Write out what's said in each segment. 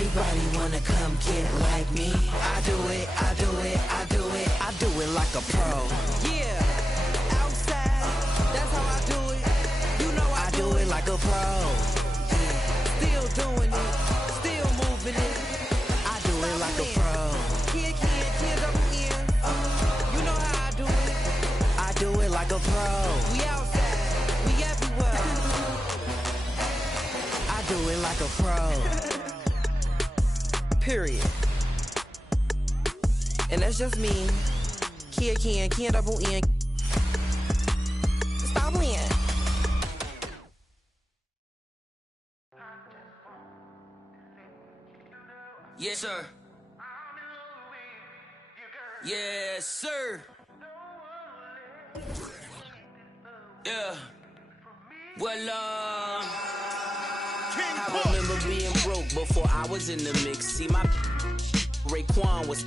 Everybody wanna come get like me. I do it, I do it, I do it, I do it like a pro. Yeah, outside, that's how I do it. You know I do it like a pro. Yeah. Still doing it, still moving it. I do it like a pro. Kid, double N. You know how I do it. I do it like a pro. We outside, we everywhere. I do it like a pro. Period. And that's just me. Kid double N. Stop playing. Yes, sir. Yes, sir. Yeah. Well, I remember being broke before I was in the mix. See, my Raekwon was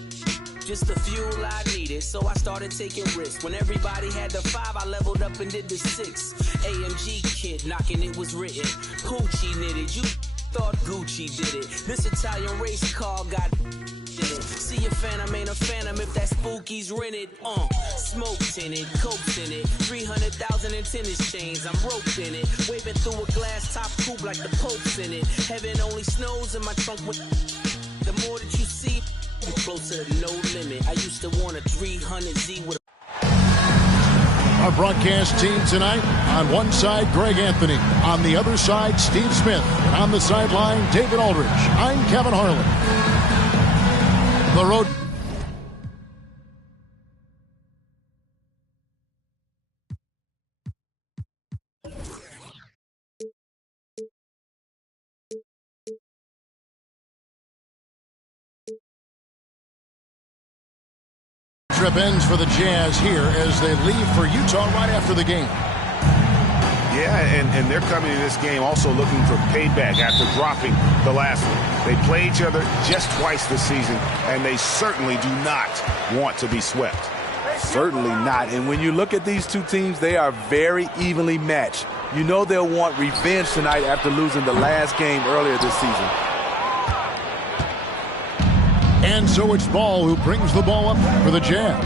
just the fuel I needed, so I started taking risks. When everybody had the 5, I leveled up and did the 6. AMG kid knocking, it was written. Poochie knitted, you thought Gucci did it. This Italian race car got in it. See a phantom ain't a phantom if that spooky's rented. Smoked in it, cokes in it, 300,000 in tennis chains. I'm roped in it, waving through a glass top coupe like the Pope's in it. Heaven only snows in my trunk. The more that you see, you're closer to no limit. I used to want a 300Z with Our broadcast team tonight, on one side, Greg Anthony. On the other side, Steve Smith. And on the sideline, David Aldridge. I'm Kevin Harlan. The road. Trip ends for the Jazz here as they leave for Utah right after the game. Yeah, and they're coming to this game also looking for payback after dropping the last one. They play each other just twice this season, and they certainly do not want to be swept. Certainly not. And when you look at these two teams, they are very evenly matched. You know they'll want revenge tonight after losing the last game earlier this season. And so it's Ball who brings the ball up for the Jazz.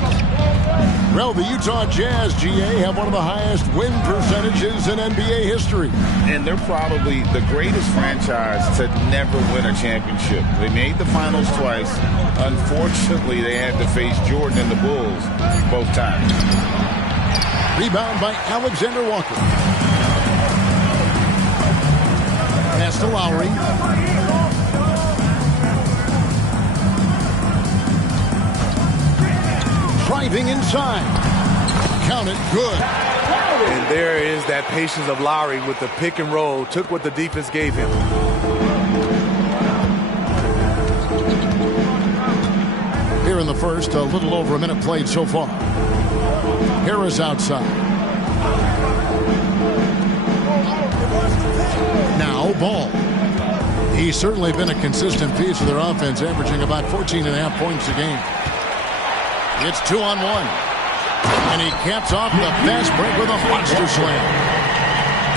Well, the Utah Jazz, GA, have one of the highest win percentages in NBA history. And they're probably the greatest franchise to never win a championship. They made the finals twice. Unfortunately, they had to face Jordan and the Bulls both times. Rebound by Alexander Walker. Pass to Lowry. Driving inside. Count it, good. And there is that patience of Lowry with the pick and roll. Took what the defense gave him. Here in the first, a little over a minute played so far. Harris outside. Now Ball. He's certainly been a consistent piece of their offense, averaging about 14.5 points a game. It's 2-on-1. And he caps off the fast break with a monster slam.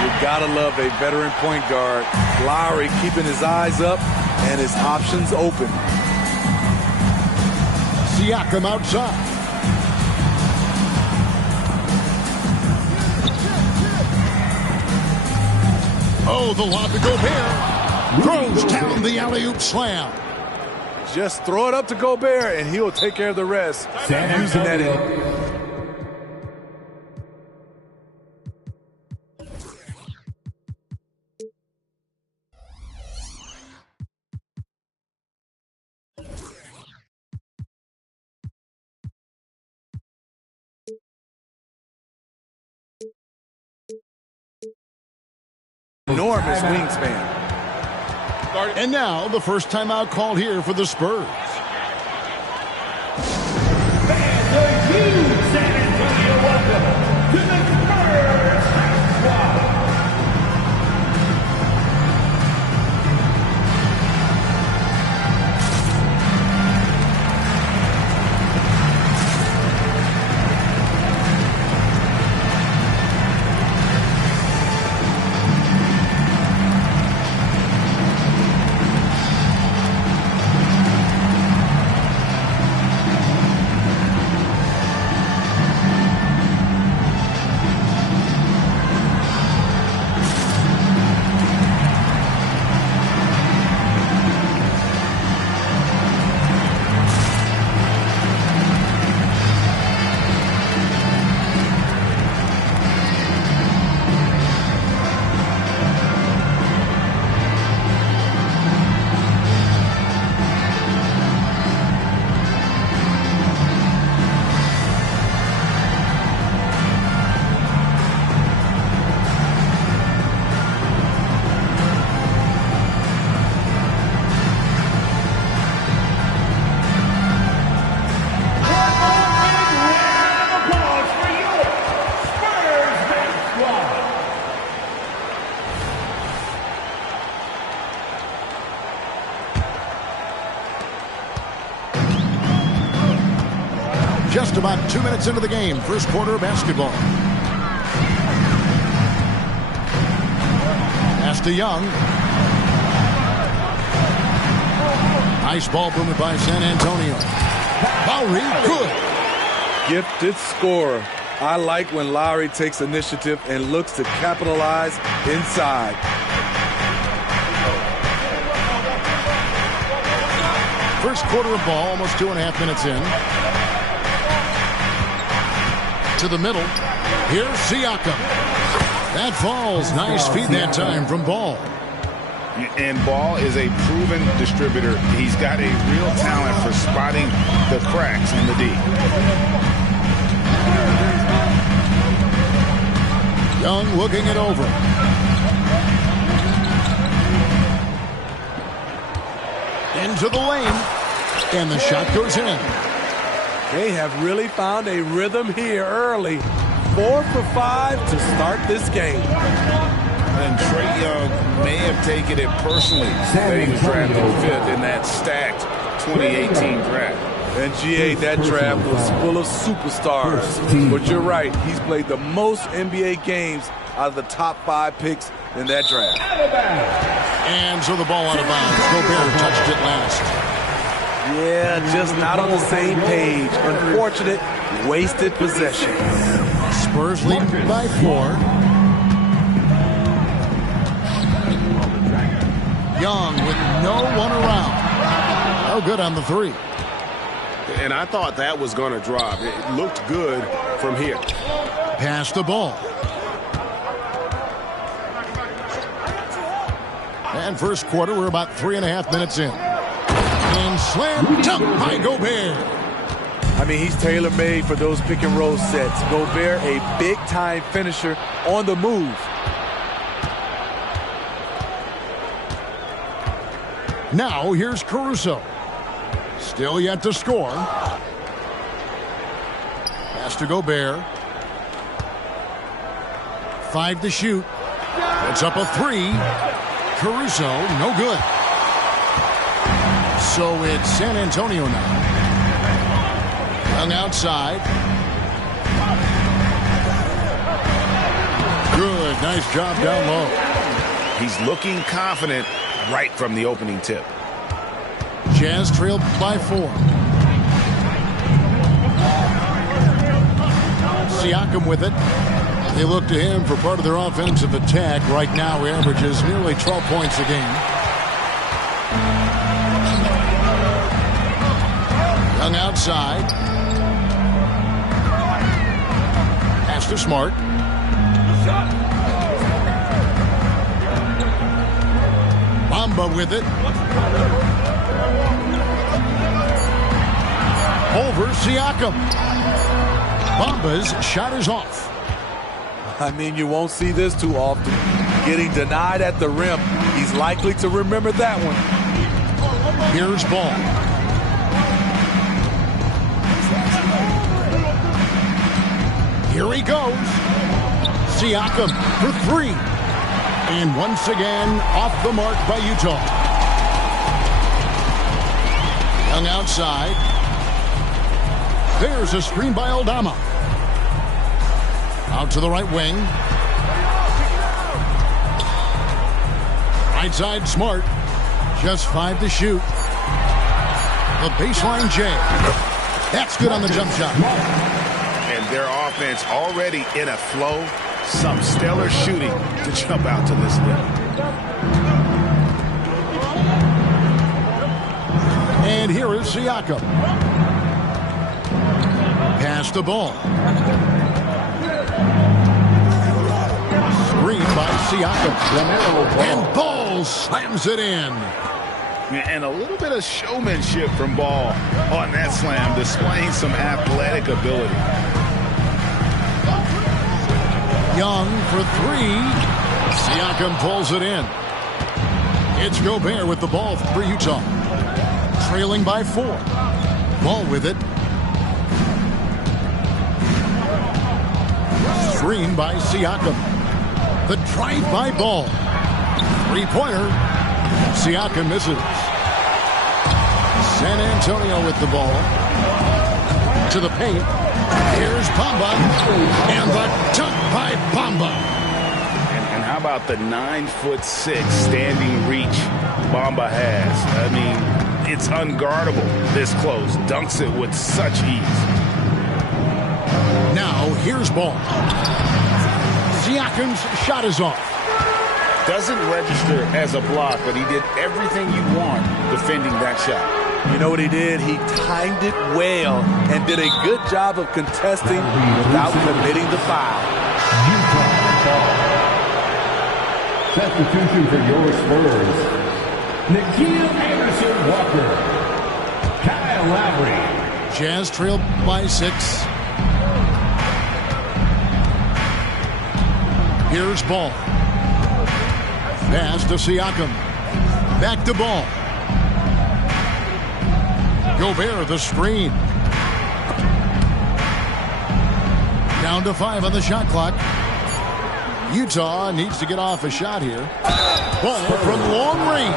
You gotta love a veteran point guard. Lowry keeping his eyes up and his options open. Siakam outside. Oh, the lob to Gobert. Throws down the alley-oop slam. Just throw it up to Gobert, and he'll take care of the rest. Using that in. Enormous wingspan. And now, the first timeout called here for the Spurs. Fans of you, San Antonio, welcome to the Spurs squad. Just about 2 minutes into the game, first quarter of basketball. Pass to Young. Nice ball movement by San Antonio. Lowry, good. Gifted scorer. I like when Lowry takes initiative and looks to capitalize inside. First quarter of ball, almost 2.5 minutes in. To the middle. Here's Siakam. That falls. Nice feed that time from Ball. And Ball is a proven distributor. He's got a real talent for spotting the cracks in the D. Young looking it over. Into the lane. And the shot goes in. They have really found a rhythm here early. 4 for 5 to start this game. And Trae Young may have taken it personally that he was drafted 5th in that stacked 2018 draft. And GA, that draft was full of superstars. But you're right, he's played the most NBA games out of the top 5 picks in that draft. And so the ball out of bounds. Gobert touched it last. Yeah, just not on the same page. Unfortunate, wasted possession. Spurs lead by 4. Young with no one around. Oh, good on the 3. And I thought that was going to drop. It looked good from here. Pass the ball. And first quarter, we're about 3.5 minutes in. And slam dunk by Gobert. I mean, he's tailor-made for those pick-and-roll sets. Gobert, a big-time finisher on the move. Now, here's Caruso. Still yet to score. Pass to Gobert. 5 to shoot. It's up a 3. Caruso, no good. So it's San Antonio now. Young outside. Good, nice job down low. He's looking confident right from the opening tip. Jazz trailed by 4. Siakam with it. They look to him for part of their offensive attack. Right now, he averages nearly 12 points a game. Young outside. Pass to Smart. Mamba with it. Over Siakam. Mamba's shot is off. I mean, you won't see this too often. Getting denied at the rim. He's likely to remember that one. Here's Ball. Here he goes. Siakam for 3. And once again, off the mark by Utah. Young outside. There's a screen by Aldama. Out to the right wing. Right side, Smart. Just 5 to shoot. The baseline J. That's good on the jump shot. And their offense already in a flow. Some stellar shooting to jump out to this level. And here is Siakam. Pass the ball. Screen by Siakam. And Ball slams it in. And a little bit of showmanship from Ball on that slam, displaying some athletic ability. Young for 3. Siakam pulls it in. It's Gobert with the ball for Utah. Trailing by 4. Ball with it. Screen by Siakam. The drive by Ball. 3-pointer. Siakam misses. San Antonio with the ball. To the paint. Here's Bamba. And the dunk by Bamba. And how about the 9'6" standing reach Mamba has? I mean, it's unguardable this close. Dunks it with such ease. Now, here's ball. Siakam's shot is off. Doesn't register as a block, but he did everything you want defending that shot. You know what he did? He timed it well and did a good job of contesting without committing the foul. Substitution for your Spurs. Nikhil Anderson-Walker. Kyle Lowry. Jazz trailed by 6. Here's ball. Pass to Siakam. Back to ball. Gobert, the screen. Down to 5 on the shot clock. Utah needs to get off a shot here. Ball from long range.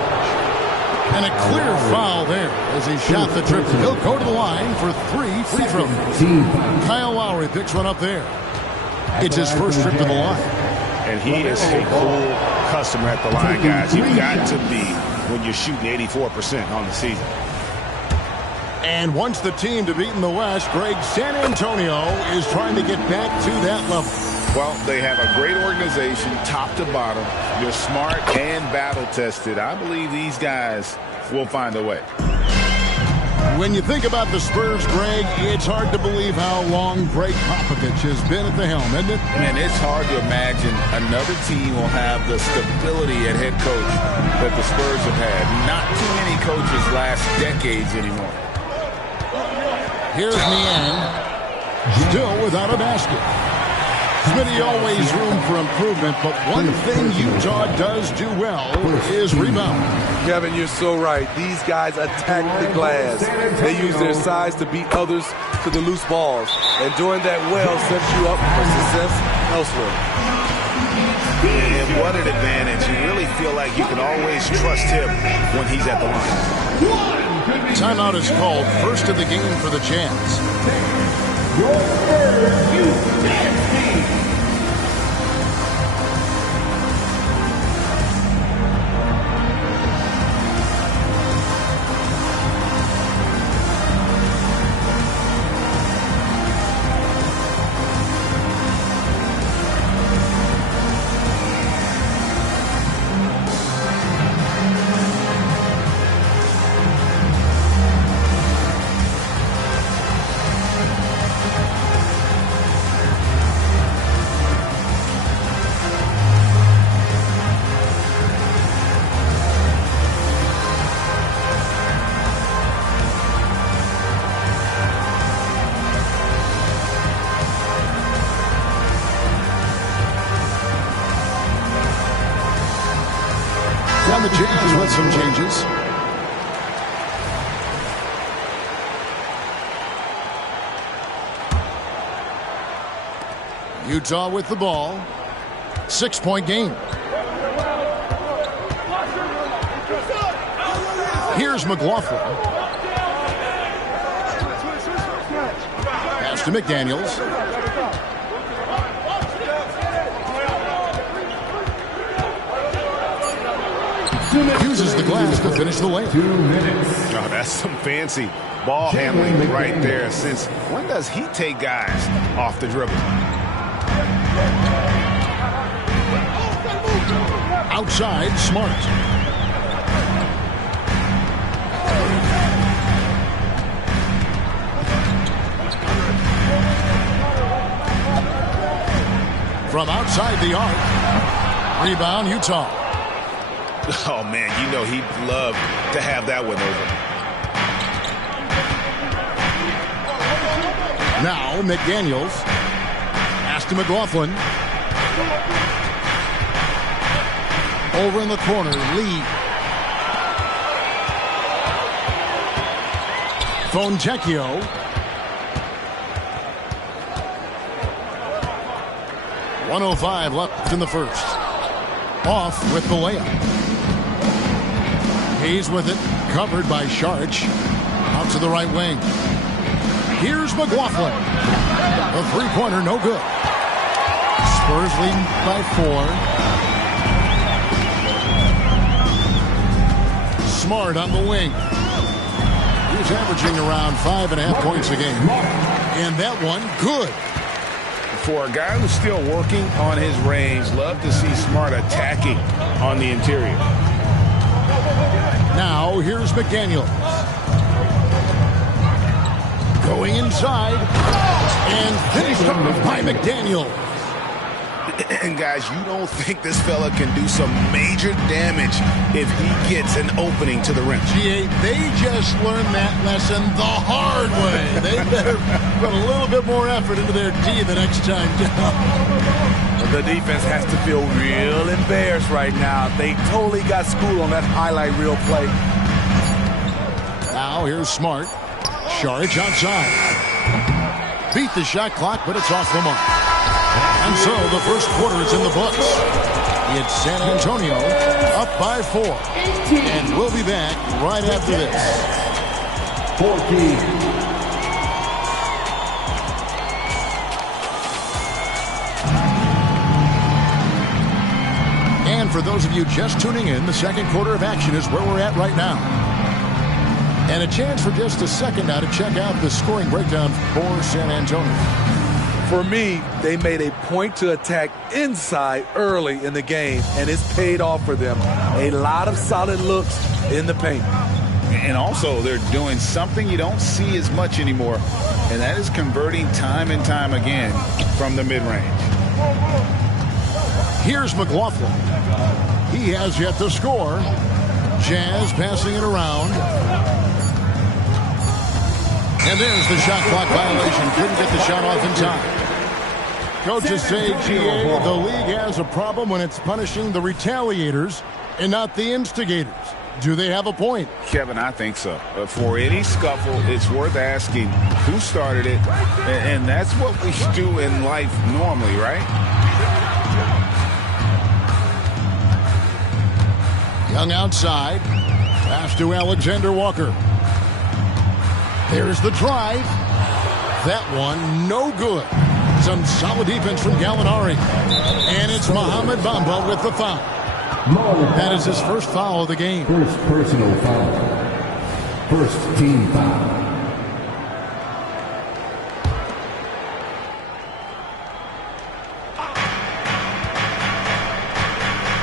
And a clear foul there as he shot the triple. He'll go to the line for 3 free throws. Kyle Lowry picks one up there. It's his first trip to the line. And he is a cool customer at the line, guys. You've got to be when you're shooting 84% on the season. And once the team to beat in the West, Greg, San Antonio is trying to get back to that level. Well, they have a great organization, top to bottom. They're smart and battle-tested. I believe these guys will find a way. When you think about the Spurs, Greg, it's hard to believe how long Greg Popovich has been at the helm, isn't it? And it's hard to imagine another team will have the stability at head coach that the Spurs have had. Not too many coaches last decades anymore. Here's Niang, still without a basket. Smitty, always room for improvement, but one thing Utah does do well is rebound. Kevin, you're so right. These guys attack the glass. They use their size to beat others to the loose balls. And doing that well sets you up for success elsewhere. And what an advantage. You really feel like you can always trust him when he's at the line. Timeout is called. First of the game for the Jazz. Your Spurs youth dance team. The Jazz with some changes. Utah with the ball. 6-point game. Here's McLaughlin. Pass to McDaniels. Uses the glass to finish the layup. 2 minutes. Oh, that's some fancy ball handling right there. Since when does he take guys off the dribble? Outside, Smart. From outside the arc. Rebound, Utah. Oh, man, you know he'd love to have that one over. Now, McDaniels. Pass to McLaughlin. Over in the corner, Lee. Fontecchio. .105 left in the first. Off with the layup. He's with it, covered by Sharch. Out to the right wing. Here's McLaughlin. The three-pointer, no good. Spurs leading by 4. Smart on the wing. He's averaging around 5.5 points a game. And that one, good. For a guy who's still working on his range, love to see Smart attacking on the interior. Now, here's McDaniels. Going inside. And finished off by McDaniels. And guys, you don't think this fella can do some major damage if he gets an opening to the rim. GA, they just learned that lesson the hard way. They better put a little bit more effort into their D the next time down. The defense has to feel real embarrassed right now. They totally got schooled on that highlight reel play. Now here's Smart. Sharge outside. Beat the shot clock, but it's off the mark. And so the first quarter is in the books. It's San Antonio up by 4. And we'll be back right after this. 14. And for those of you just tuning in, the second quarter of action is where we're at right now. And a chance for just a second now to check out the scoring breakdown for San Antonio. For me, they made a point to attack inside early in the game, and it's paid off for them. A lot of solid looks in the paint. And also, they're doing something you don't see as much anymore, and that is converting time and time again from the mid-range. Here's McLaughlin. He has yet to score. Jazz passing it around. And there's the shot clock violation. Couldn't get the shot off in time. Coaches say, GA, the league has a problem when it's punishing the retaliators and not the instigators. Do they have a point? Kevin, I think so. For any scuffle, it's worth asking who started it, and that's what we do in life normally, right? Young outside. Pass to Alexander Walker. There's the drive. That one, no good. Some solid defense from Gallinari. And it's Mohamed Bamba with the foul. That is his first foul of the game. First personal foul. First team foul.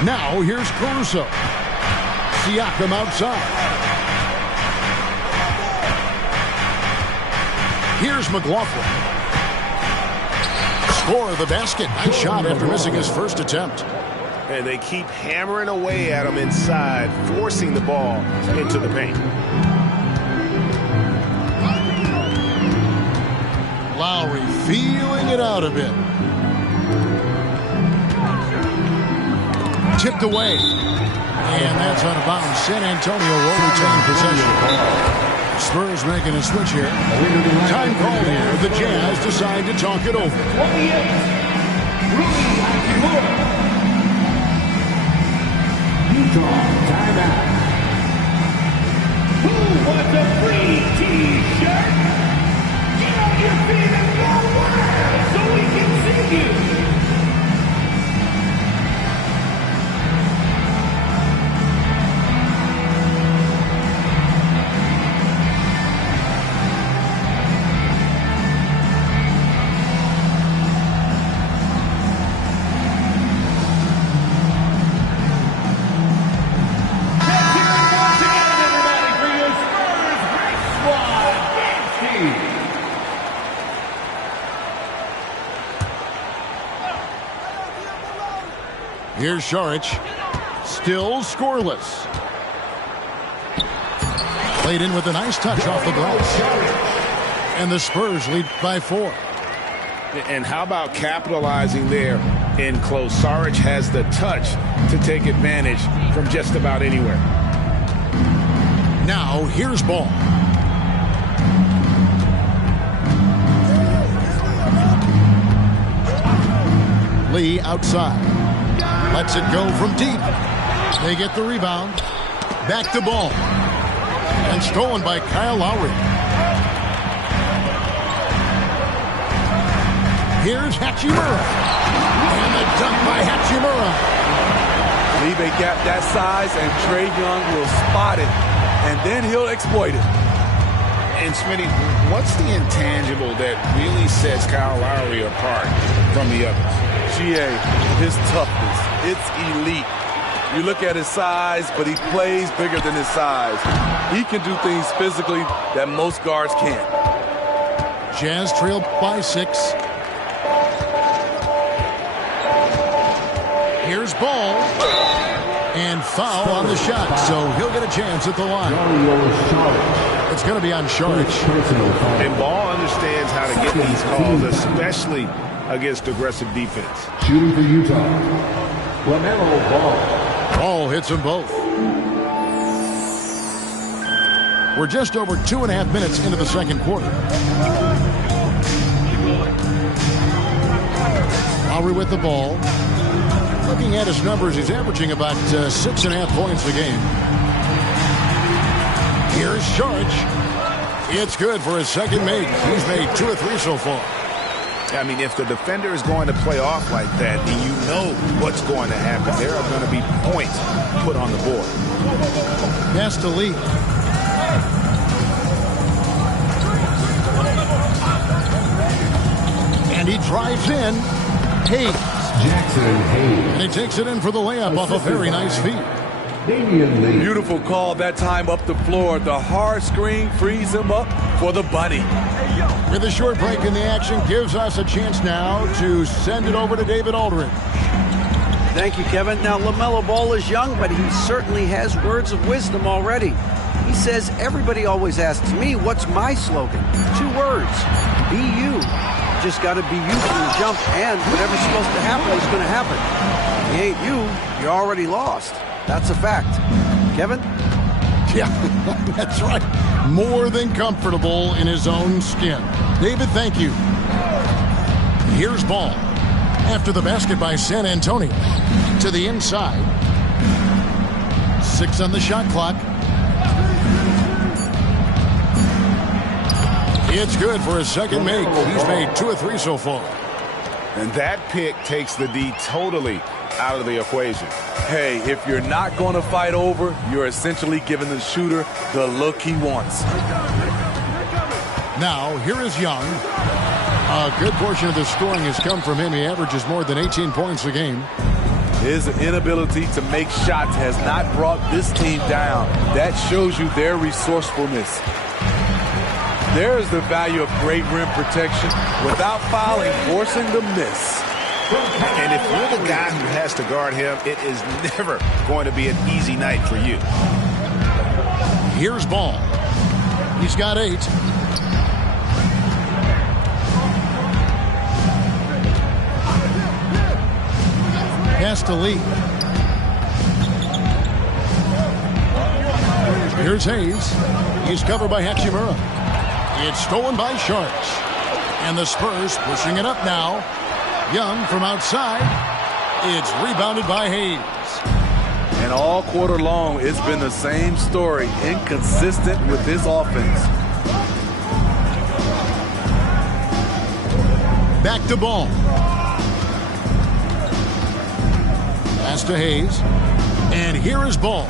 Now here's Caruso. Siakam outside. Here's McLaughlin. Score the basket. Nice shot after missing his first attempt. And they keep hammering away at him inside, forcing the ball into the paint. Lowry feeling it out a bit. Tipped away. And that's out of bounds. San Antonio will retain possession. Spurs making a switch here. Time called here. The Jazz decide to talk it over. 28. Utah timeout. Who wants a free T-shirt? Get on your feet and go wild so we can see you. Here's Saric. Still scoreless. Played in with a nice touch off the glass. And the Spurs lead by 4. And how about capitalizing there in close? Saric has the touch to take advantage from just about anywhere. Now here's Ball. Lee outside. Lets it go from deep. They get the rebound. Back to Ball. And stolen by Kyle Lowry. Here's Hachimura. And the dunk by Hachimura. Leave a gap that size, and Trae Young will spot it, and then he'll exploit it. And Smitty, what's the intangible that really sets Kyle Lowry apart from the others? GA, his toughness. It's elite. You look at his size, but he plays bigger than his size. He can do things physically that most guards can't. Jazz trail by 6. Here's Ball. And foul on the shot, so he'll get a chance at the line. It's going to be on Sharp. And Ball understands how to get these calls, especially against aggressive defense. Shooting for Utah, LaMelo Ball. Ball hits them both. We're just over 2.5 minutes into the second quarter. Lowry with the ball. Looking at his numbers, he's averaging about 6.5 points a game. Here's Sharp. It's good for his second make. He's made 2 or 3 so far. I mean, if the defender is going to play off like that, then you know what's going to happen. There are going to be points put on the board. Pass to Lee. And he drives in. Hayes. Jackson Hayes. And he takes it in for the layup off a very nice feed. Damian Lee. Beautiful call that time up the floor. The hard screen frees him up for the bunny. With a short break in the action, gives us a chance now to send it over to David Aldridge. Thank you, Kevin. Now, LaMelo Ball is young, but he certainly has words of wisdom already. He says, everybody always asks me, what's my slogan? 2 words, be you. Just got to be you from the jump, and whatever's supposed to happen is going to happen. If he ain't you, you're already lost. That's a fact. Kevin? Yeah, that's right. More than comfortable in his own skin. David, thank you. Here's Ball. After the basket by San Antonio. To the inside. 6 on the shot clock. It's good for his second make. He's made 2 or 3 so far. And that pick takes the D totally out of the equation. Hey, if you're not going to fight over, you're essentially giving the shooter the look he wants. Now, here is Young. A good portion of the scoring has come from him. He averages more than 18 points a game. His inability to make shots has not brought this team down. That shows you their resourcefulness. There is the value of great rim protection without fouling, forcing the miss. And if you're the guy who has to guard him, it is never going to be an easy night for you. Here's Ball. He's got 8. Pass to Lee. Here's Hayes. He's covered by Hachimura. It's stolen by Sharks. And the Spurs pushing it up now. Young from outside. It's rebounded by Hayes. And all quarter long, it's been the same story. Inconsistent with his offense. Back to Ball. Pass to Hayes. And here is Ball.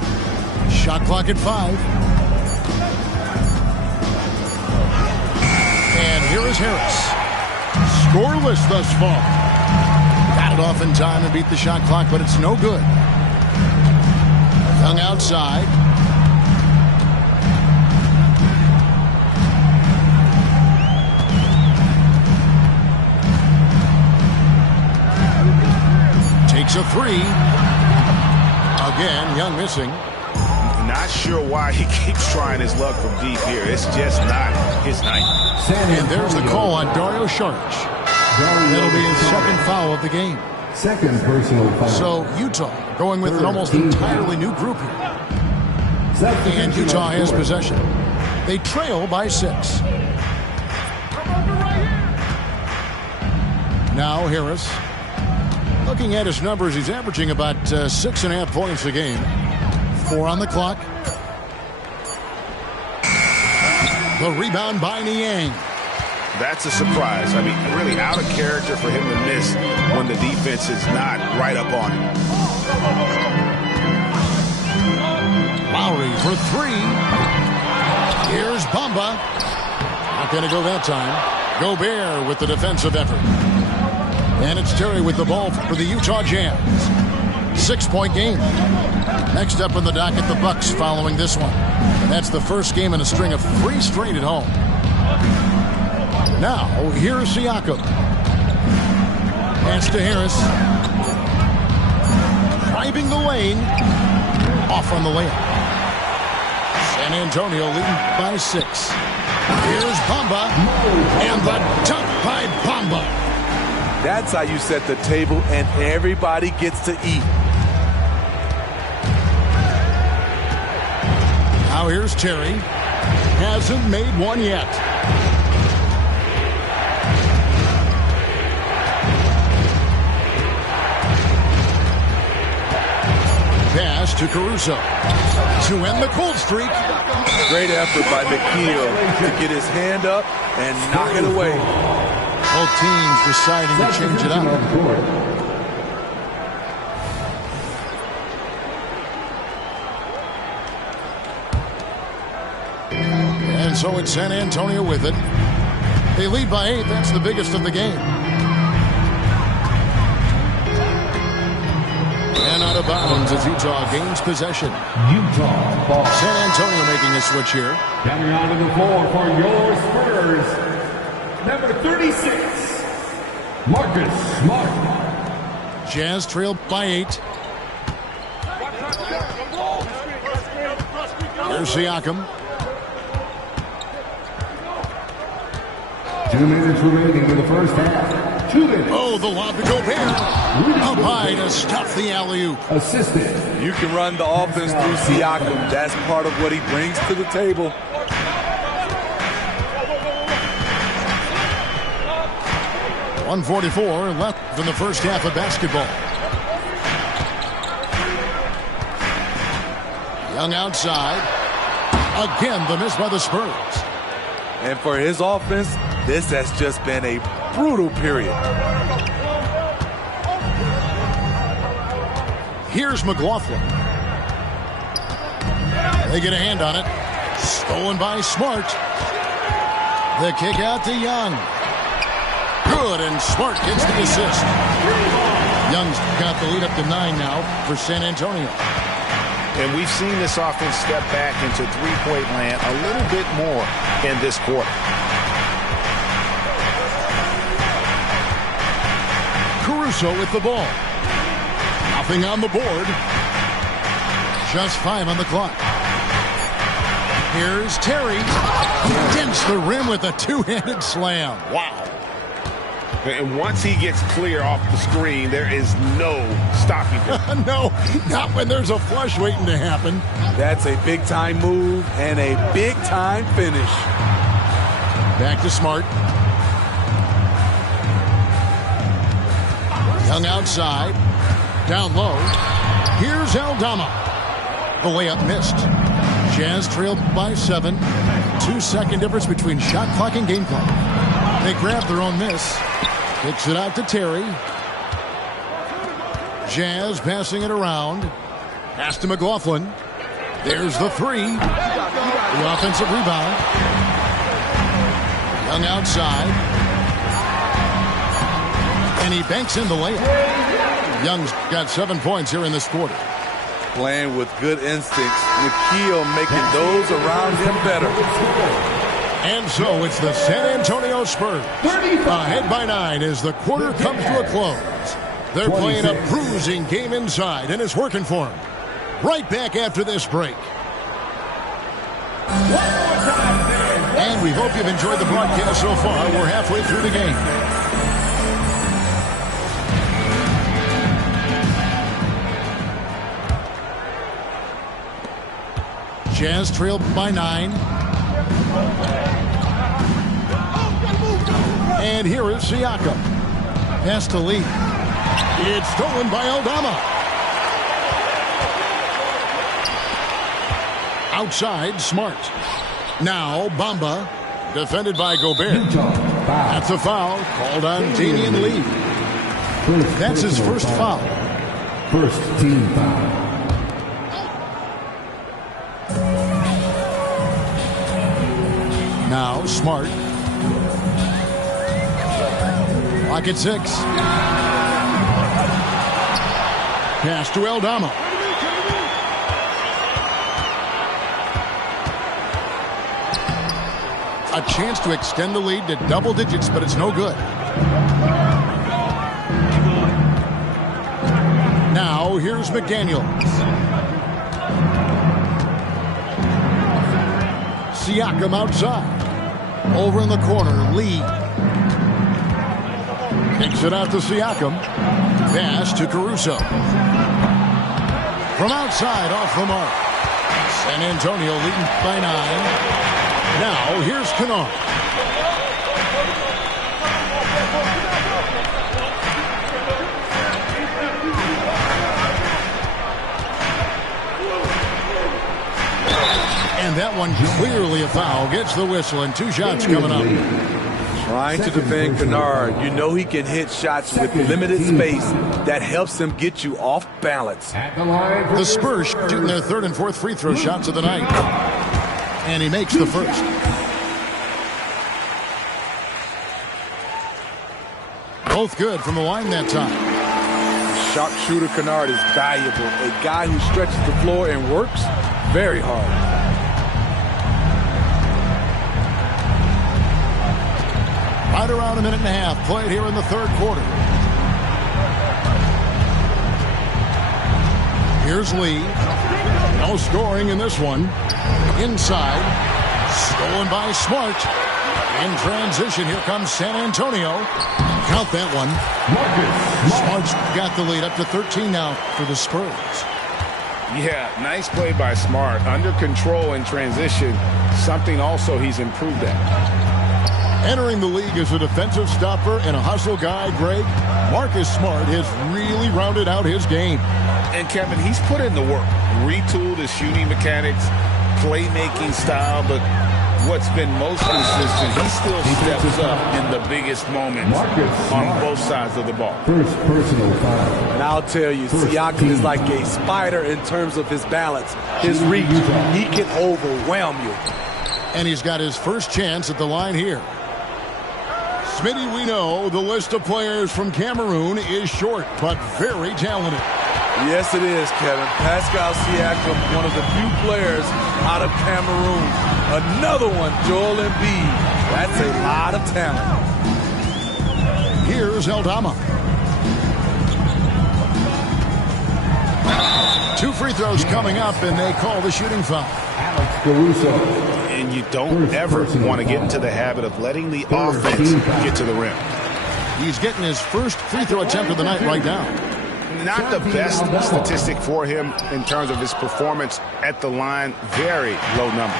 Shot clock at 5. And here is Harris. Scoreless thus far. Got it off in time and beat the shot clock, but it's no good. Young outside. Takes a 3. Again, Young missing. Not sure why he keeps trying his luck from deep here. It's just not his night. And there's the call on Dario Saric. That'll be his second foul of the game. Second personal foul. So Utah going with an almost entirely new group here. And Utah has possession. They trail by 6. Now Harris. Looking at his numbers, he's averaging about 6.5 points a game. 4 on the clock. The rebound by Niang. That's a surprise. I mean, really out of character for him to miss when the defense is not right up on him. Lowry for three. Here's Bamba. Not going to go that time. Gobert with the defensive effort. And it's Terry with the ball for the Utah Jazz. 6-point game. Next up on the docket, the Bucks following this one. And that's the first game in a string of 3 straight at home. Now, here's Siakam. Pass to Harris. Driving the lane. Off on the layup. San Antonio leading by 6. Here's Bamba. And the dunk by Bamba. That's how you set the table and everybody gets to eat. Now here's Terry. Hasn't made one yet. Pass to Caruso to end the cold streak. Great effort by McKeel to get his hand up and knock it away. Both teams deciding to change it up. And so it's San Antonio with it. They lead by 8. That's the biggest of the game. And out of bounds as Utah gains possession. Utah ball. San Antonio making a switch here. Coming onto the floor for your Spurs, number 36, Marcus Smart. Jazz trail by 8. Here's Siakam. 2 minutes remaining in the first half. 2 minutes. Oh, the lob to Gobert. Up high to stuff the alley-oop. Assisted. You can run the offense through Siakam. That's part of what he brings to the table. .144 left in the first half of basketball. Young outside. Again, the miss by the Spurs. And for his offense, this has just been a brutal period. Here's McLaughlin. They get a hand on it. Stolen by Smart. The kick out to Young. Good, and Smart gets the assist. Young's got the lead up to 9 now for San Antonio. And we've seen this offense step back into three-point land a little bit more in this quarter. Caruso with the ball. Nothing on the board. Just 5 on the clock. Here's Terry. Dents the rim with a 2-handed slam. Wow. And once he gets clear off the screen, there is no stopping him. No, not when there's a flush waiting to happen. That's a big-time move and a big-time finish. Back to Smart. Young outside. Down low. Here's Aldama. The layup missed. Jazz trailed by 7. 2-second difference between shot clock and game clock. They grab their own miss. Kicks it out to Terry. Jazz passing it around. Pass to McLaughlin. There's the 3. The offensive rebound. Young outside. And he banks in the layup. Young's got 7 points here in this quarter. Playing with good instincts. McKeel making those around him better. And so it's the San Antonio Spurs ahead by 9 as the quarter comes to a close. They're playing a bruising game inside, and it's working for them. Right back after this break. And we hope you've enjoyed the broadcast so far. We're halfway through the game. Jazz trailed by 9. And here is Siakam. Pass to Lee. It's stolen by Aldama. Outside, Smart. Now Bamba, defended by Gobert. That's a foul called on Damian Lee. That's his first foul. First team foul. Now Smart. Clock at 6. Pass to Aldama. A chance to extend the lead to double digits, but it's no good. Now here's McDaniels. Siakam outside. Over in the corner, Lee. Kicks it out to Siakam. Pass to Caruso. From outside, off the mark. San Antonio leading by 9. Now, here's Kennard. And that one clearly a foul. Gets the whistle and 2 shots coming up. Trying to defend Kennard. You know he can hit shots with limited space. That helps him get you off balance. The Spurs shooting their 3rd and 4th free throw shots of the night. And he makes the first. Both good from the line that time. Sharpshooter Kennard is valuable. A guy who stretches the floor and works very hard. Right around a minute and a half played here in the 3rd quarter. Here's Lee. No scoring in this one. Inside. Stolen by Smart. In transition, here comes San Antonio. Count that one. Smart's got the lead up to 13 now for the Spurs. Yeah, nice play by Smart. Under control in transition. Something also he's improved at. Entering the league as a defensive stopper and a hustle guy, Greg, Marcus Smart has really rounded out his game. And Kevin, he's put in the work. Retooled his shooting mechanics, playmaking style, but what's been most consistent, he still steps up in the biggest moments on both sides of the ball. First personal foul. And I'll tell you, Siakam is like a spider in terms of his balance, his reach. He can overwhelm you. And he's got his first chance at the line here. Smitty, we know the list of players from Cameroon is short, but very talented. Yes, it is, Kevin. Pascal Siakam, one of the few players out of Cameroon. Another one, Joel Embiid. That's a lot of talent. Here's Aldama. 2 free throws coming up, and they call the shooting foul. Alex Caruso. And you don't ever want to get into the habit of letting the offense get to the rim. He's getting his first free throw attempt of the night right now. Not the best statistic for him in terms of his performance at the line. Very low number.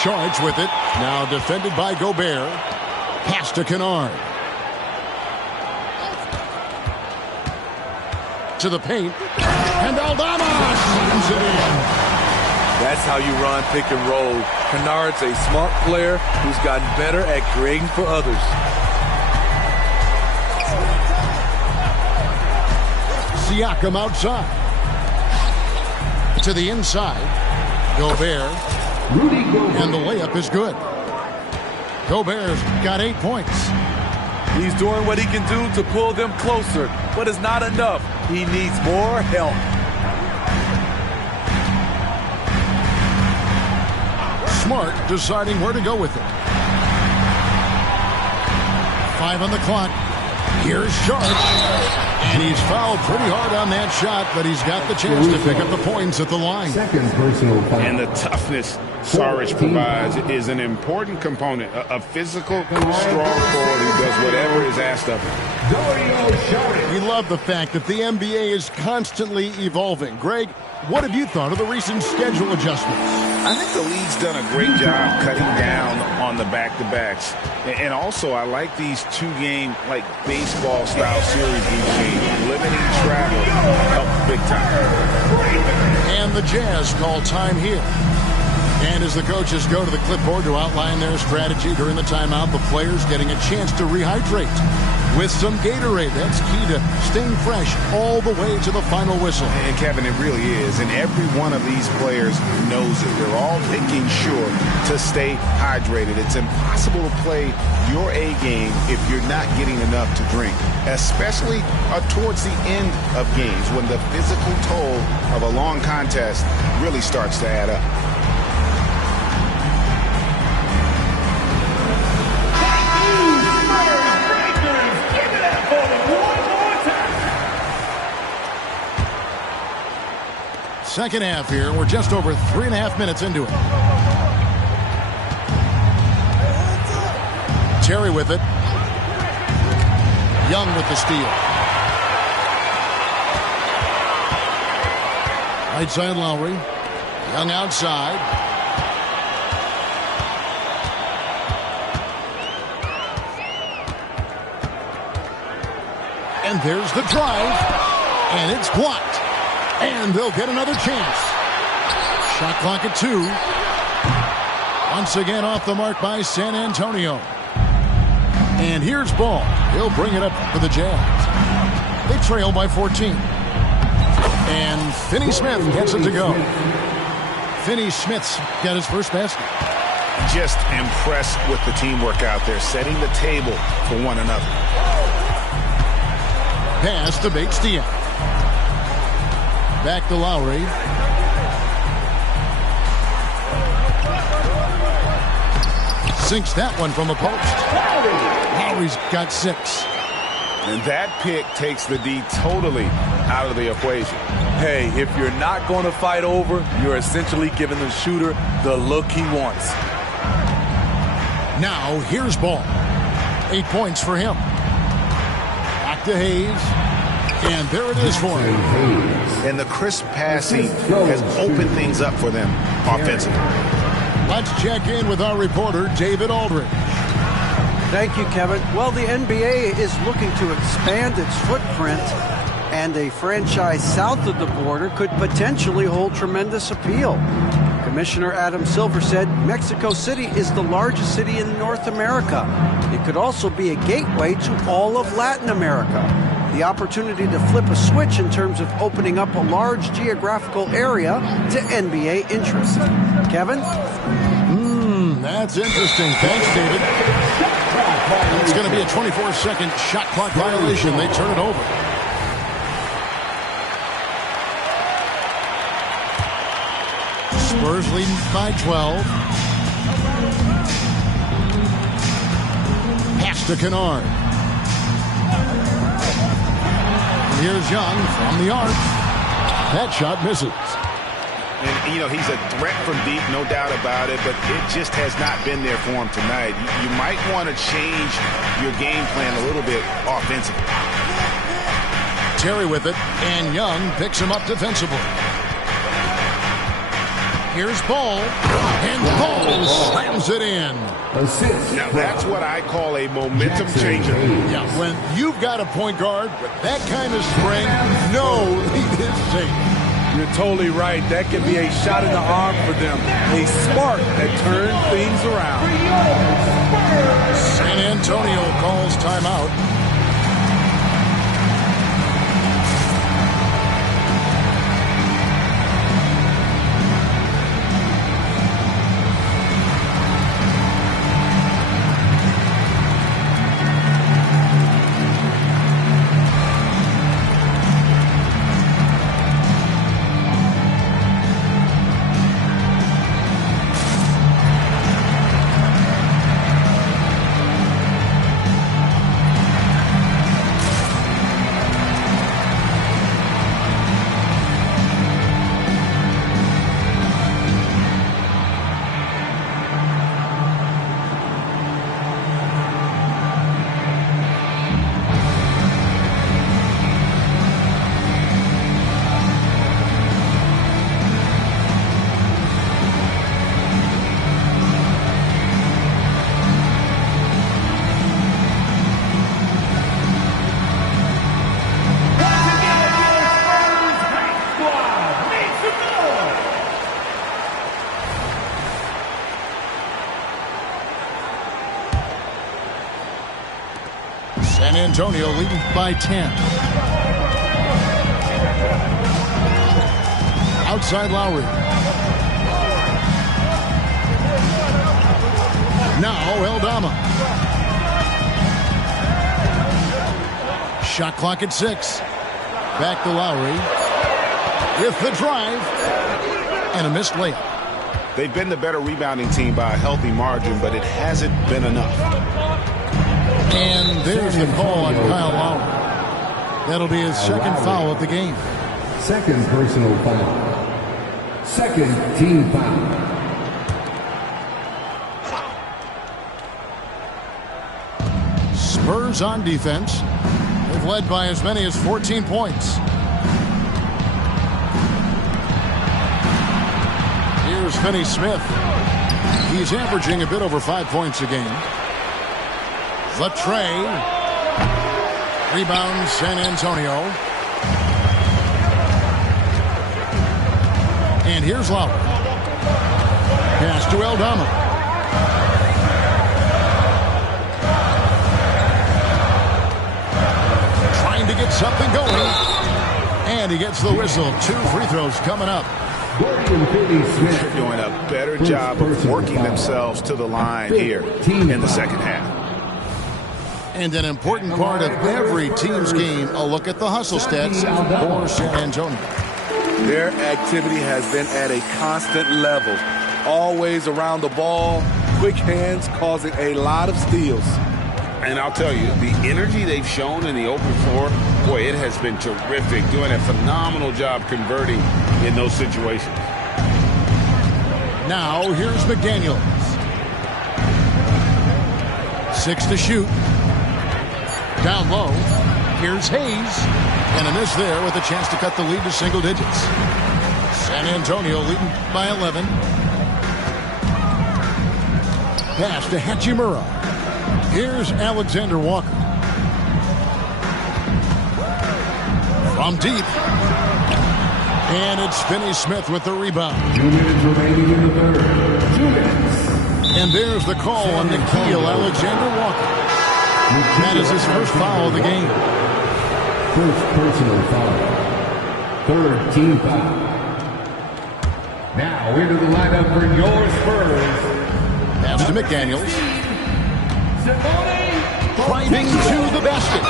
Charged with it. Now defended by Gobert. Pass to Kennard. To the paint. And Aldama slams it in. That's how you run pick and roll. Kennard's a smart player who's gotten better at creating for others. Siakam outside. To the inside. Gobert. And the layup is good. Gobert's got 8 points. He's doing what he can do to pull them closer, but it's not enough. He needs more help. Smart deciding where to go with it. 5 on the clock. Here's Sharp. And he's fouled pretty hard on that shot, but he's got the chance to pick up the points at the line. Second personal foul. And the toughness Saric provides is an important component. A physical, strong forward who does whatever is asked of him. We love the fact that the NBA is constantly evolving. Greg, what have you thought of the recent schedule adjustments? I think the league's done a great job cutting down on the back-to-backs. And also, I like these 2-game, like, baseball-style series routine. Limiting travel helps big time. And the Jazz call time here. And as the coaches go to the clipboard to outline their strategy during the timeout, the players getting a chance to rehydrate with some Gatorade. That's key to staying fresh all the way to the final whistle. And Kevin, it really is. And every one of these players knows it. They're all making sure to stay hydrated. It's impossible to play your A game if you're not getting enough to drink, especially towards the end of games when the physical toll of a long contest really starts to add up. Second half here. We're just over 3.5 minutes into it. Terry with it. Young with the steal. Right side Lowry. Young outside. And there's the drive. And it's blocked. And they'll get another chance. Shot clock at 2. Once again off the mark by San Antonio. And here's Ball. He'll bring it up for the Jazz. They trail by 14. And Finney Smith gets it to go. Finney Smith's got his first basket. Just impressed with the teamwork out there, setting the table for one another. Pass to Bates-Diop. Back to Lowry. Sinks that one from the post. Lowry's got 6. And that pick takes the D totally out of the equation. Hey, if you're not going to fight over, you're essentially giving the shooter the look he wants. Now, here's Ball. 8 points for him. Back to Hayes. And there it is for him. And the crisp passing has opened things up for them offensively. Let's check in with our reporter, David Aldridge. Thank you, Kevin. Well, the NBA is looking to expand its footprint, and a franchise south of the border could potentially hold tremendous appeal. Commissioner Adam Silver said Mexico City is the largest city in North America. It could also be a gateway to all of Latin America. The opportunity to flip a switch in terms of opening up a large geographical area to NBA interest. Kevin? That's interesting. Thanks, David. It's going to be a 24-second shot clock violation. They turn it over. Spurs leading by 12. Pass to Kennard. Here's Young from the arc. That shot misses. And, you know, he's a threat from deep, no doubt about it, but it just has not been there for him tonight. You might want to change your game plan a little bit offensively. Terry with it, and Young picks him up defensively. Here's Ball, and Ball slams it in. Now, that's what I call a momentum changer. Yeah, when you've got a point guard with that kind of spring, no lead is safe. You're totally right. That can be a shot in the arm for them. A spark that turns things around. San Antonio calls timeout. San Antonio leading by 10. Outside Lowry. Now Eldama. Shot clock at 6. Back to Lowry. With the drive. And a missed layup. They've been the better rebounding team by a healthy margin, but it hasn't been enough. And there's the call on Kyle Lowry. That'll be his second foul of the game. Second personal foul. Second team foul. Spurs on defense. They've led by as many as 14 points. Here's Finney Smith. He's averaging a bit over 5 points a game. The tray. Rebound San Antonio. And here's Lowry. Pass to Eldama. Trying to get something going. And he gets the whistle. 2 free throws coming up. They're doing a better job of working themselves to the line here in the second half. And an important part of every team's game, a look at the hustle stats for San Antonio. Their activity has been at a constant level. Always around the ball, quick hands causing a lot of steals. And I'll tell you, the energy they've shown in the open floor, boy, it has been terrific. Doing a phenomenal job converting in those situations. Now, here's McDaniels. 6 to shoot. Down low. Here's Hayes. And a miss there with a chance to cut the lead to single digits. San Antonio leading by 11. Pass to Hachimura. Here's Alexander Walker. From deep. And it's Finney Smith with the rebound. 2 minutes remaining in the third. 2 minutes. And there's the call on Nickeil Alexander-Walker. That is his first foul of the game. First personal foul. Third team foul. Now into the lineup for your Spurs. Pass to McDaniels. Driving to the basket.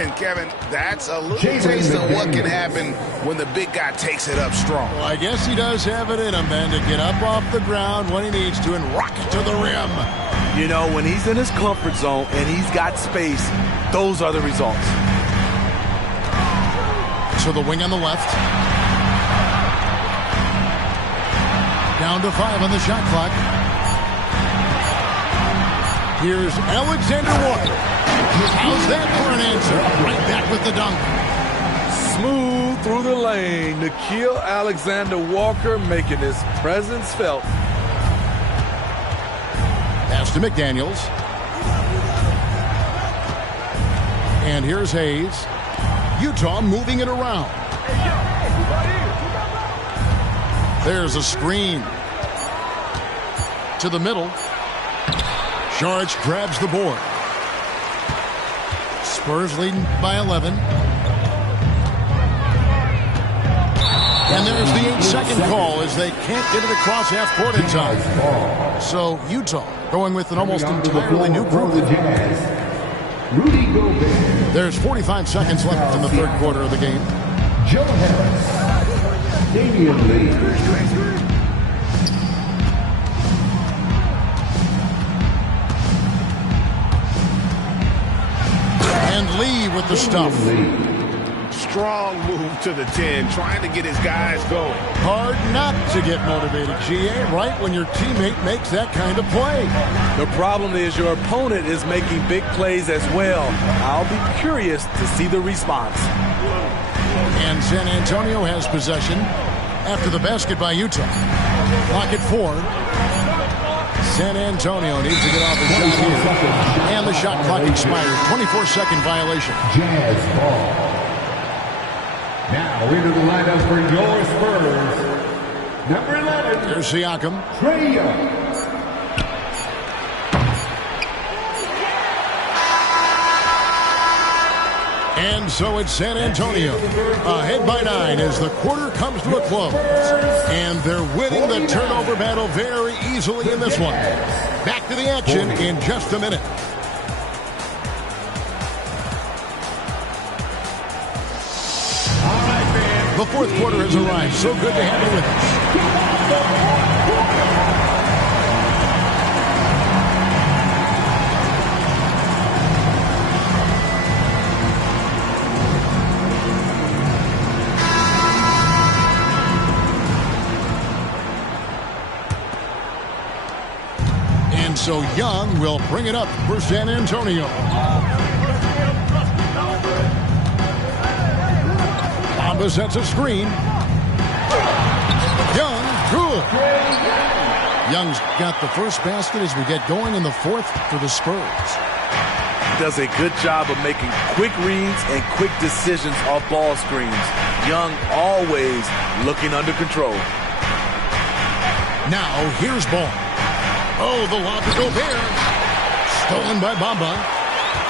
And Kevin, that's a little taste of what can happen when the big guy takes it up strong. Well, I guess he does have it in him, then, to get up off the ground when he needs to and rock it to the rim. You know, when he's in his comfort zone and he's got space, those are the results. So the wing on the left. Down to 5 on the shot clock. Here's Alexander Walker. How's that for an answer? Right back with the dunk. Smooth through the lane. Nickeil Alexander-Walker making his presence felt. Pass to McDaniels. And here's Hayes. Utah moving it around. There's a screen. To the middle. Saric grabs the board. Spurs leading by 11. And there's the 8-second call as they can't get it across half court in time. So Utah going with an almost entirely new group. There's 45 seconds left in the third quarter of the game. Joe Harris. Damian Lee. And Lee with the stuff. Strong move to the 10, trying to get his guys going. Hard not to get motivated, GA, right when your teammate makes that kind of play. The problem is your opponent is making big plays as well. I'll be curious to see the response. And San Antonio has possession after the basket by Utah. Clock at 4. San Antonio needs to get off his shot here. And the shot clock expires. 24-second violation. Jazz ball. Now into the lineup for your Spurs. Number 11. There's Siakam. Trae Young. Trae And so it's San Antonio ahead by 9 as the quarter comes to a close. And they're winning the turnover battle very easily in this one. Back to the action in just a minute. The fourth quarter has arrived. So good to have you with us. And so Young will bring it up for San Antonio. Mamba sets a screen. Young, good. Young's got the first basket as we get going in the fourth for the Spurs. He does a good job of making quick reads and quick decisions off ball screens. Young always looking under control. Now here's ball. Oh, the lob to Gobert. Stolen by Mamba.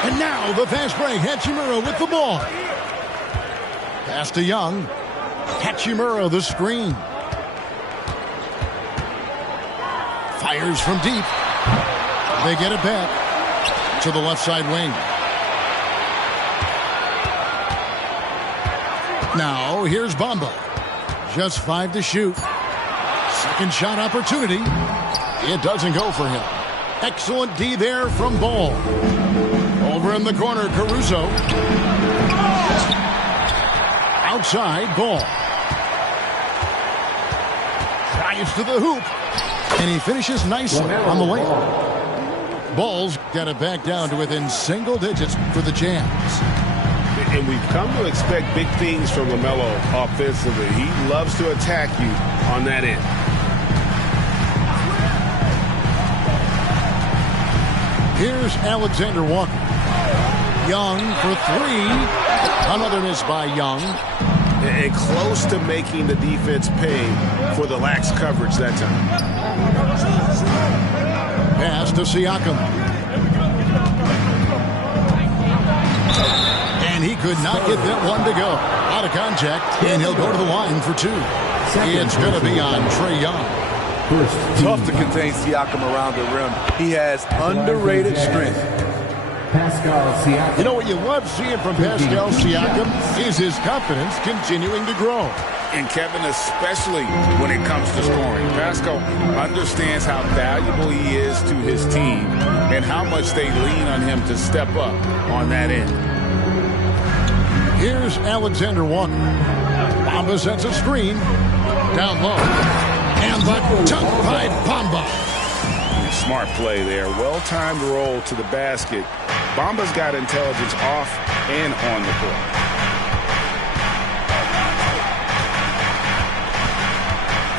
And now the fast break. Hachimura with the ball. Pass to Young. Hachimura the screen. Fires from deep. They get it back to the left side wing. Now here's Mamba. Just 5 to shoot. Second shot opportunity. It doesn't go for him. Excellent D there from Ball. Over in the corner, Caruso. Outside, Ball. Drives to the hoop. And he finishes nicely on the layup. Ball's got it back down to within single digits for the Jazz. And we've come to expect big things from LaMelo offensively. He loves to attack you on that end. Here's Alexander Walker. Young for 3. Another miss by Young. And close to making the defense pay for the lax coverage that time. Pass to Siakam. And he could not get that one to go. Out of contact, and he'll go to the line for 2. It's going to be on Trae Young. Tough to contain Siakam around the rim. He has underrated strength. Pascal Siakam. You know what you love seeing from Pascal Siakam is his confidence continuing to grow. And Kevin, especially when it comes to scoring. Pascal understands how valuable he is to his team and how much they lean on him to step up on that end. Here's Alexander Walker. Mamba sets a screen. Down low. And the dunk by Mamba. Smart play there. Well-timed roll to the basket. Bamba's got intelligence off and on the court.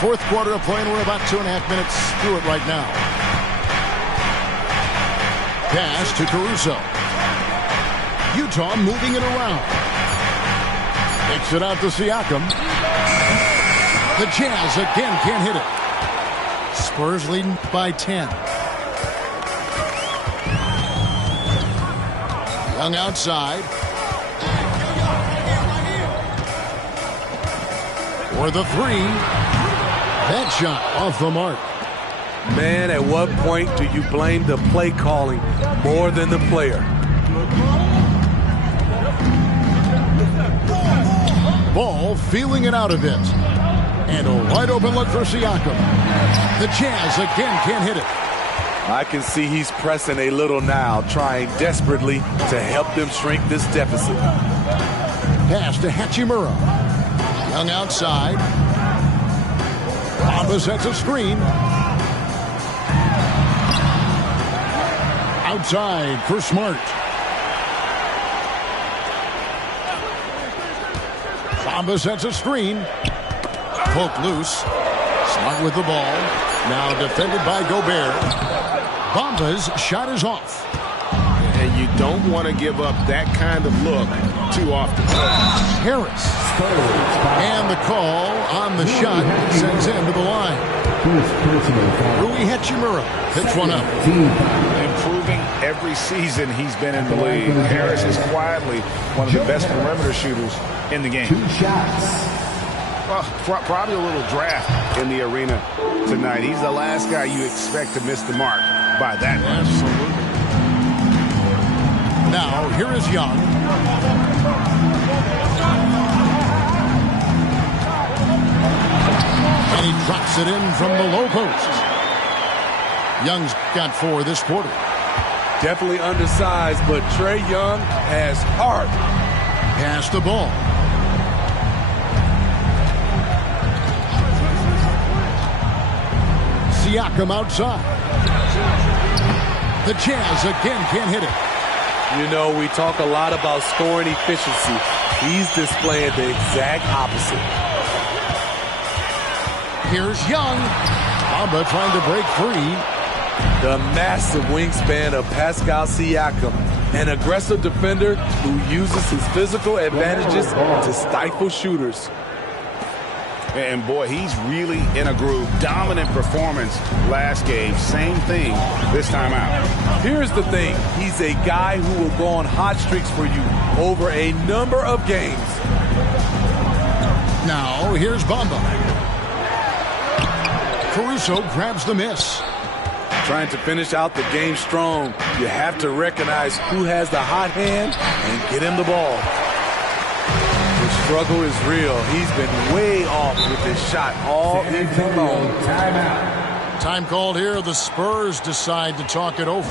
Fourth quarter of play, and we're about 2.5 minutes through it right now. Pass to Caruso. Utah moving it around. Takes it out to Siakam. The Jazz again can't hit it. Spurs leading by 10. Young outside. For the 3. That shot off the mark. Man, at what point do you blame the play calling more than the player? Ball feeling it out a bit. And a wide open look for Siakam. The Jazz again can't hit it. I can see he's pressing a little now, trying desperately to help them shrink this deficit. Pass to Hachimura. Young outside. Mamba sets a screen. Outside for Smart. Mamba sets a screen. Poke loose. Smart with the ball. Now defended by Gobert. Bamba's shot is off. And you don't want to give up that kind of look too often. Harris. And the call on the shot sends him to the line. Rui Hachimura picks one up. Improving every season he's been in the league. Harris is quietly one of the best perimeter shooters in the game. 2 shots. Well, probably a little draft in the arena tonight. He's the last guy you expect to miss the mark by that much. Absolutely. Now, here is Young. And he drops it in from the low post. Young's got 4 this quarter. Definitely undersized, but Trae Young has heart. Pass the ball. Siakam outside. The Jazz again can't hit it. You know, we talk a lot about scoring efficiency. He's displaying the exact opposite. Here's Young. Mamba trying to break free. The massive wingspan of Pascal Siakam, an aggressive defender who uses his physical advantages to stifle shooters. And boy, he's really in a groove. Dominant performance last game. Same thing this time out. Here's the thing. He's a guy who will go on hot streaks for you over a number of games. Now, here's Bamba. Caruso grabs the miss. Trying to finish out the game strong, you have to recognize who has the hot hand and get him the ball. The struggle is real. He's been way off with his shot all evening long. Timeout. Time called here. The Spurs decide to talk it over.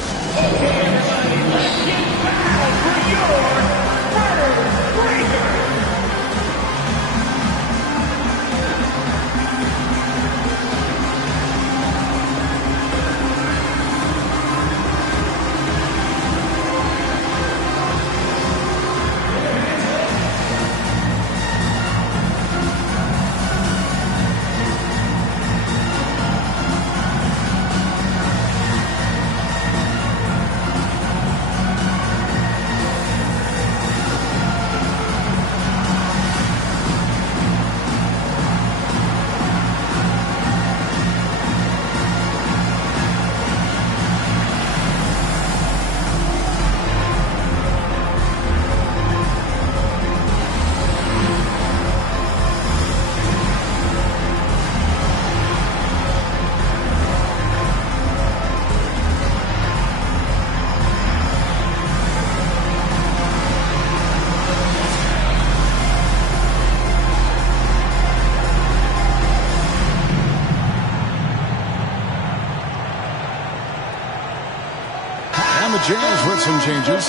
Jazz with some changes.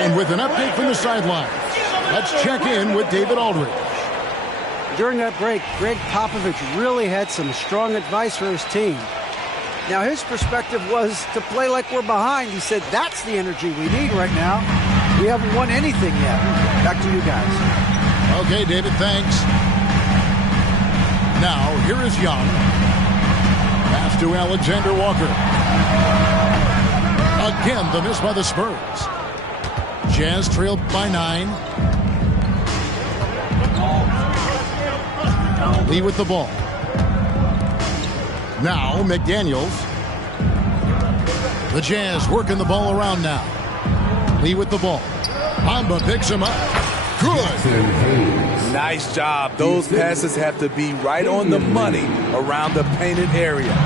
And with an update from the sideline, let's check in with David Aldridge. During that break, Greg Popovich really had some strong advice for his team. Now, his perspective was to play like we're behind. He said, that's the energy we need right now. We haven't won anything yet. Back to you guys. Okay, David, thanks. Now, here is Young. Pass to Alexander Walker. Again, the miss by the Spurs. Jazz trailed by 9. Lee with the ball. Now, McDaniels. The Jazz working the ball around now. Lee with the ball. Mamba picks him up. Good. Nice job. Those passes have to be right on the money around the painted area.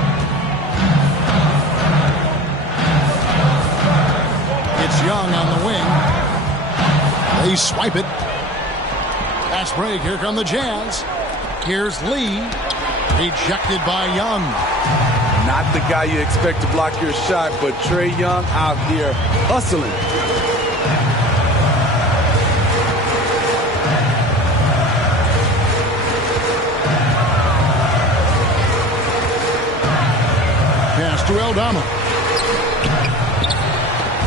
It's Young on the wing. They swipe it. Fast break. Here come the Jazz. Here's Lee. Rejected by Young. Not the guy you expect to block your shot, but Trae Young out here hustling. Pass to Aldama.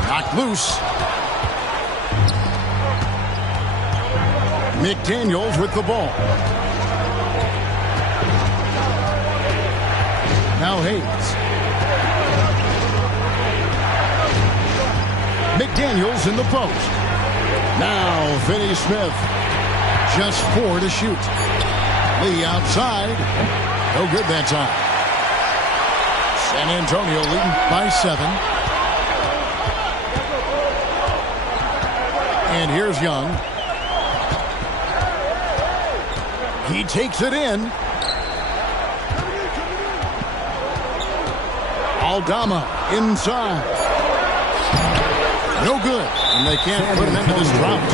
Knocked loose. McDaniels with the ball. Now Hayes. McDaniels in the post. Now Finney Smith. Just 4 to shoot. Lee outside. No good that time. San Antonio leading by 7. And here's Young. He takes it in. Aldama inside. No good. And they can't put him into this drought.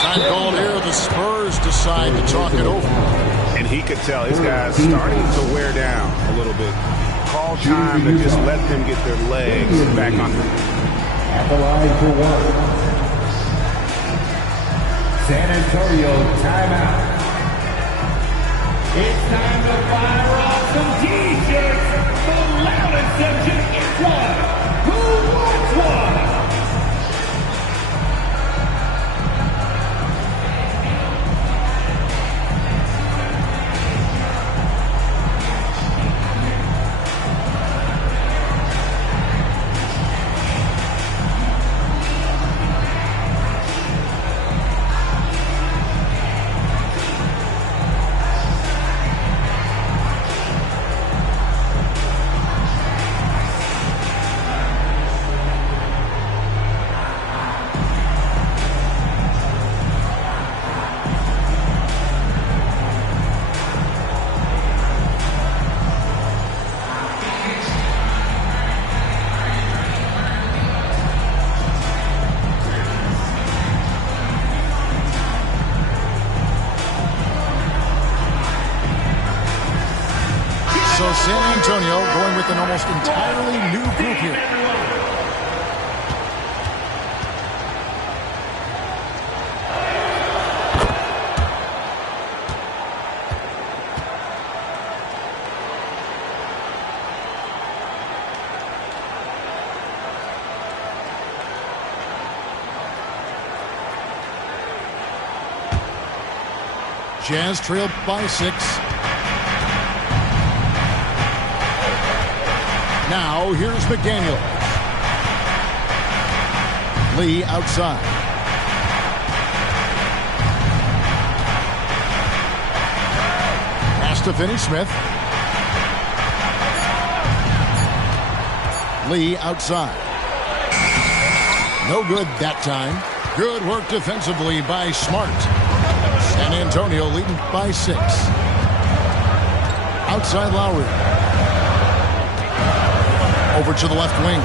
Time called here. The Spurs decide to talk it over. And he could tell his guys starting to wear down a little bit. Call time to just let them get their legs back under. At the line for one. San Antonio timeout. It's time to fire off some T-shirts. The loudest section gets one. Who wants one? So San Antonio going with an almost entirely new group here. Jazz trailed by 6. Now, here's McDaniel. Lee outside. Pass to Finney-Smith. Lee outside. No good that time. Good work defensively by Smart. San Antonio leading by 6. Outside Lowry. Over to the left wing.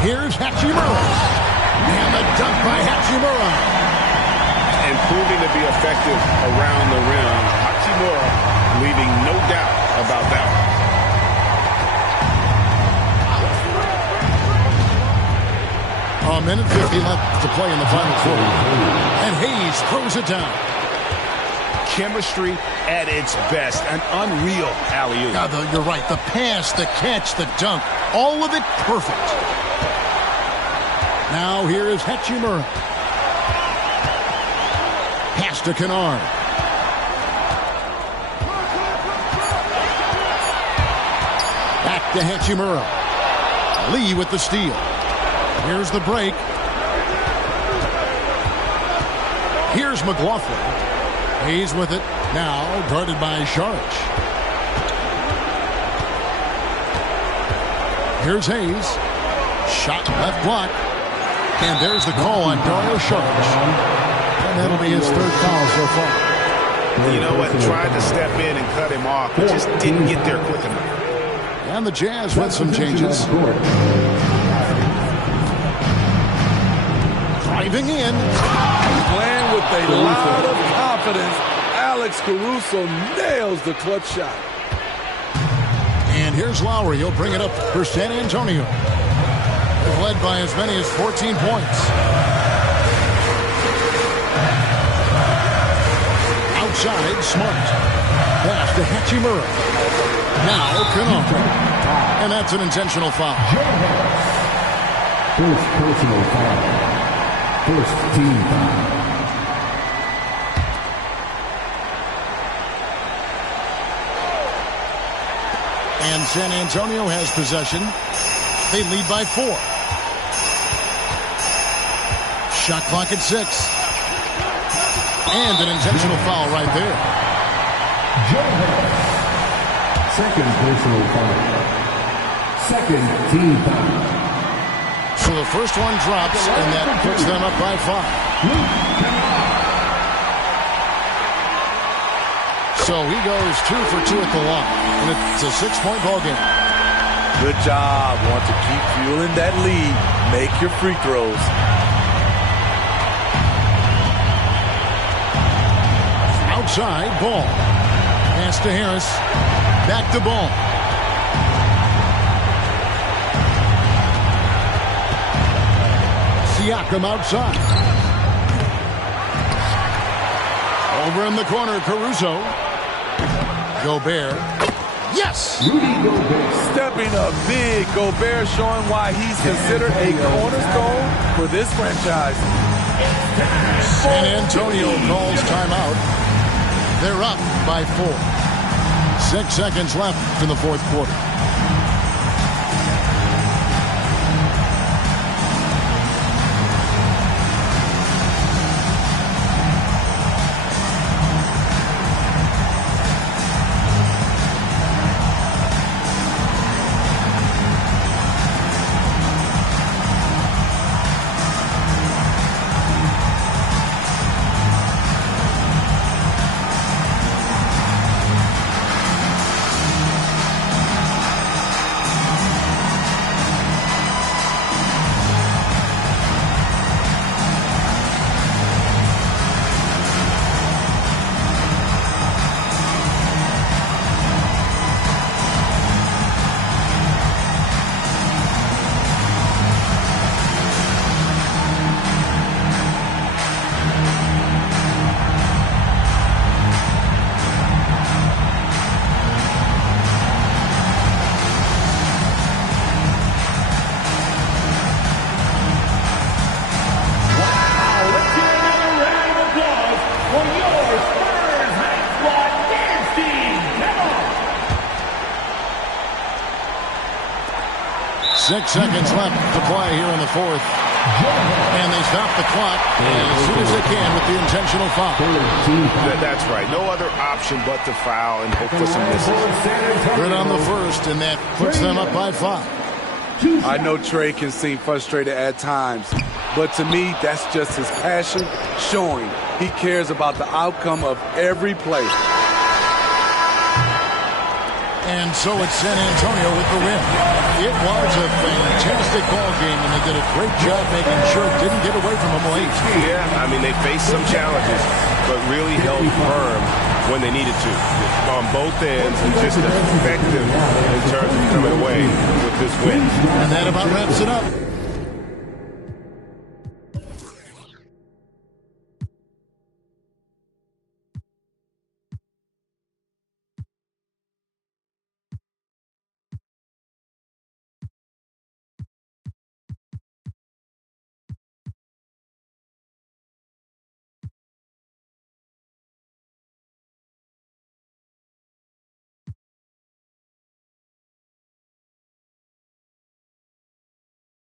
Here's Hachimura. And the dunk by Hachimura. And proving to be effective around the rim. Hachimura leaving no doubt about that one. A minute 50 left to play in the final quarter. And Hayes throws it down. Chemistry at its best. An unreal alley-oop. You're right. The pass, the catch, the dunk. All of it perfect. Now here is Hachimura. Pass to Kennard. Back to Hachimura. Lee with the steal. Here's the break. Here's McLaughlin. Hayes with it. Now guarded by Saric. Here's Hayes. Shot left block. And there's the call on Dario Saric. And that'll be his 3rd foul so far. You know what? Tried to step in and cut him off, but just didn't get there quick enough. And the Jazz with some changes. Driving in. Playing with a lot of confidence. Alex Caruso nails the clutch shot. And here's Lowry. He'll bring it up for San Antonio. They've led by as many as 14 points. Outside, Smart. Pass to Hachimura. Now, Kennard. And that's an intentional foul. First personal foul. First team foul. And San Antonio has possession. They lead by 4. Shot clock at 6. And an intentional foul right there. Second personal foul. Second team foul. So the first one drops, and that puts them up by 5. So he goes 2 for 2 at the line, and it's a 6-point ball game. Good job. Want to keep fueling that lead. Make your free throws. Outside, Ball. Pass to Harris. Back to Ball. Siakam outside. Over in the corner, Caruso. Gobert. Yes! Stepping up big. Gobert showing why he's considered a cornerstone for this franchise. San Antonio calls timeout. They're up by 4. 6 seconds left in the fourth quarter. Six seconds left to play here in the fourth. And they stop the clock as soon as they can with the intentional foul. That's right. No other option but to foul and hope for some misses. Good on the first, and that puts them up by 5. I know Trey can seem frustrated at times, but to me, that's just his passion showing. He cares about the outcome of every play. And so it's San Antonio with the win. It was a fantastic ball game, and they did a great job making sure it didn't get away from them late. Yeah, I mean, they faced some challenges, but really held firm when they needed to on both ends and just effective in terms of coming away with this win. And that about wraps it up.